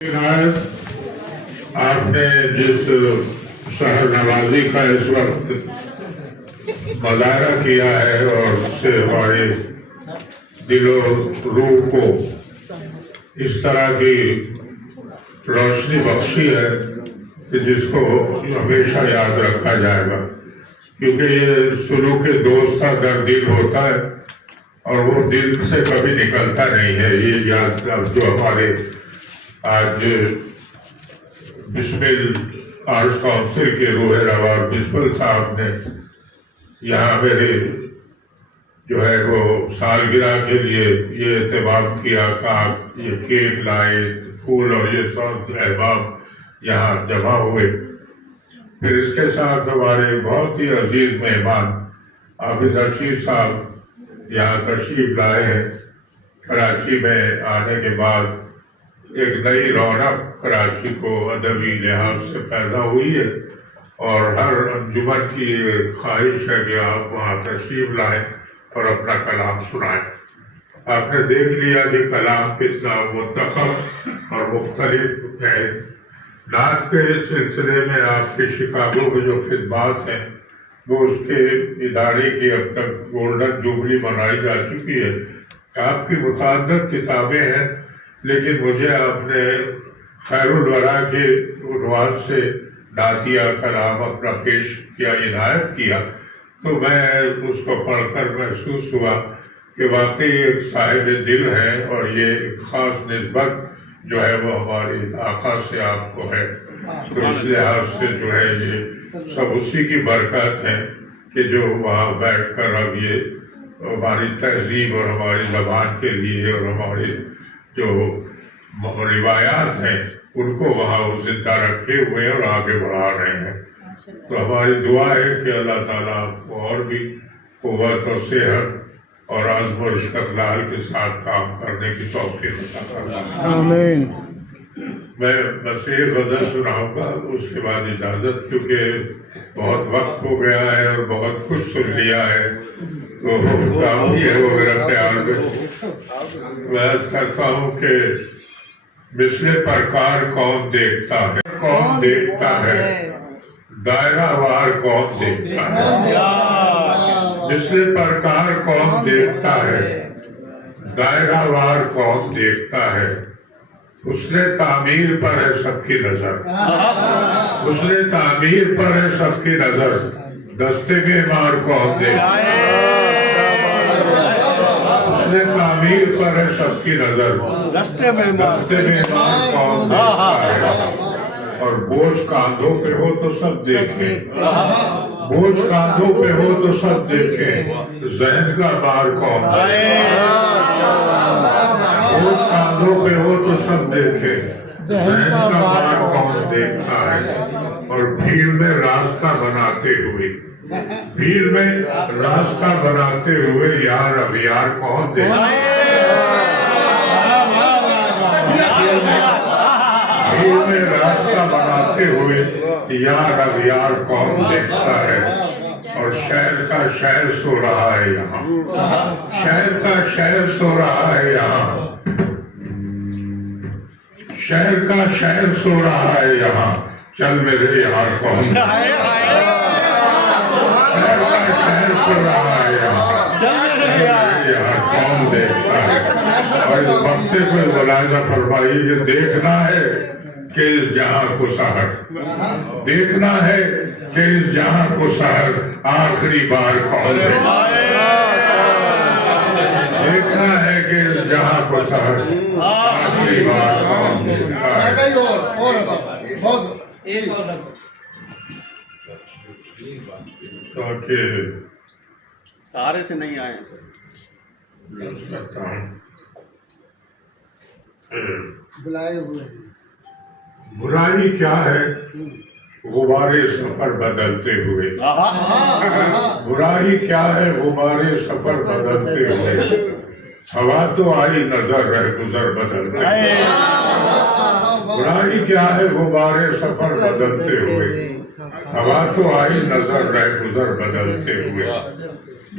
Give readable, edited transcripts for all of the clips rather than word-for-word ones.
نائب آپ نے جس شہر نوازی کا اس وقت مظاہرہ کیا ہے اور اس سے ہمارے دل و روح کو اس طرح کی روشنی بخشی ہے کہ جس کو ہمیشہ یاد رکھا جائے گا، کیونکہ یہ سلوک دوست کا در دل ہوتا ہے اور وہ دل سے کبھی نکلتا نہیں ہے۔ یہ یاد جو ہمارے آج بسمل آرٹس کونسل کے روح روا بسمل صاحب نے یہاں میرے جو ہے وہ سالگرہ کے لیے یہ اہتمام کیا کہ آپ یہ کیک لائے، پھول اور یہ سب احباب یہاں جمع ہوئے۔ پھر اس کے ساتھ ہمارے بہت ہی عزیز مہمان حافظ رشید صاحب یہاں تشریف لائے ہیں۔ کراچی میں آنے کے بعد ایک نئی رونق کراچی کو ادبی لحاظ سے پیدا ہوئی ہے اور ہر انجمن کی یہ خواہش ہے کہ آپ وہاں تشریف لائیں اور اپنا کلام سنائیں۔ آپ نے دیکھ لیا کہ کلام کتنا منتخب اور مختلف ہے۔ نعت کے سلسلے میں آپ کے شکاگو کی جو خدمات ہیں وہ اس کے ادارے کی اب تک گولڈن جوبلی منائی جا چکی ہے۔ آپ کی متعدد کتابیں ہیں، لیکن مجھے آپ نے خیر الورا کے عنوان سے نعتیہ کلام اپنا پیش کیا، عنایت کیا، تو میں اس کو پڑھ کر محسوس ہوا کہ واقعی ایک صاحب دل ہے اور یہ ایک خاص نسبت جو ہے وہ ہماری آقا سے آپ کو ہے۔ تو اس لحاظ سے جو ہے یہ سب اسی کی برکت ہے کہ جو وہاں بیٹھ کر اب یہ ہماری تہذیب اور ہماری زبان کے لیے اور ہماری جو روایات ہیں ان کو وہاں وہ زندہ رکھے ہوئے ہیں اور آگے بڑھا رہے ہیں۔ تو ہماری دعا ہے کہ اللہ تعالیٰ آپ کو اور بھی قوت اور صحت اور عزم اور استقلال کے ساتھ کام کرنے کی توفیق عطا فرمائے۔ آمین۔ میں بس ایک غزل سناؤں گا، اس کے بعد اجازت، کیونکہ بہت وقت ہو گیا ہے اور بہت کچھ سن لیا ہے تو کافی ہے وہ میرا خیال میں عرض کرتا ہوں کہ مثل پرکار کون دیکھتا ہے، کون دیکھتا ہے، دائرہ وار کون دیکھتا ہے، مثل پرکار کون دیکھتا ہے، دائرہ وار کون دیکھتا ہے، اس نے تعمیر پر ہے سب کی نظر، اس نے تعمیر پر ہے سب کی نظر، دستے کے مار کون دیکھتا ہے، اس نے تعمیر پر ہے سب کی نظر، دستے میں مار کون دیکھتا ہے، اور بوجھ کاندھوں پہ ہو تو سب دیکھیں، بوجھ کاندھوں پہ ہو تو سب دیکھیں، ذہن کا بار کون دیکھتا ہے، بوجھ کاندھوں پہ ہو تو سب دیکھیں، ذہن کا بار کون دیکھتا ہے، اور بھیڑ میں راستہ بناتے ہوئے، بھیڑ میں راستہ بناتے ہوئے یار اب یار کون دیکھتا ہے، بھیڑ میں راستہ بناتے ہوئے یار اب یار کون دیکھتا ہے، اور شہر کا شہر سو رہا ہے یہاں، شہر کا شہر سو رہا ہے یہاں، شہر کا شہر سو رہا ہے یہاں، چل میرے یار کون دیکھتا ہے، شہر کا شہر سو رہا ہے یہاں، چل میرے یار کون دیکھتا ہے۔ اور اس وقتے کو ملاحظہ فرمائیے کہ دیکھنا ہے کہ اس جہاں کو سحر، دیکھنا ہے کہ اس جہاں کو سحر آخری بار کون دیکھتا ہے، دیکھنا ہے کہ اس جہاں کو سحر آخری بار کون دیکھتا ہے۔ تاکہ سارے سے نہیں آئے ہیں کرتا ہوں بلائے ہوئے برائی کیا ہے، غبارے سفر بدلتے ہوئے، برائی کیا ہے، غبارے سفر بدلتے ہوئے، ہوا تو آئی نظر رہ گزر بدلتے ہوئے، برائی کیا ہے، غبارے سفر بدلتے ہوئے، ہوا تو آئی نظر رہ گزر بدلتے ہوئے،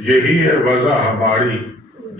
یہی ہے وضع ہماری،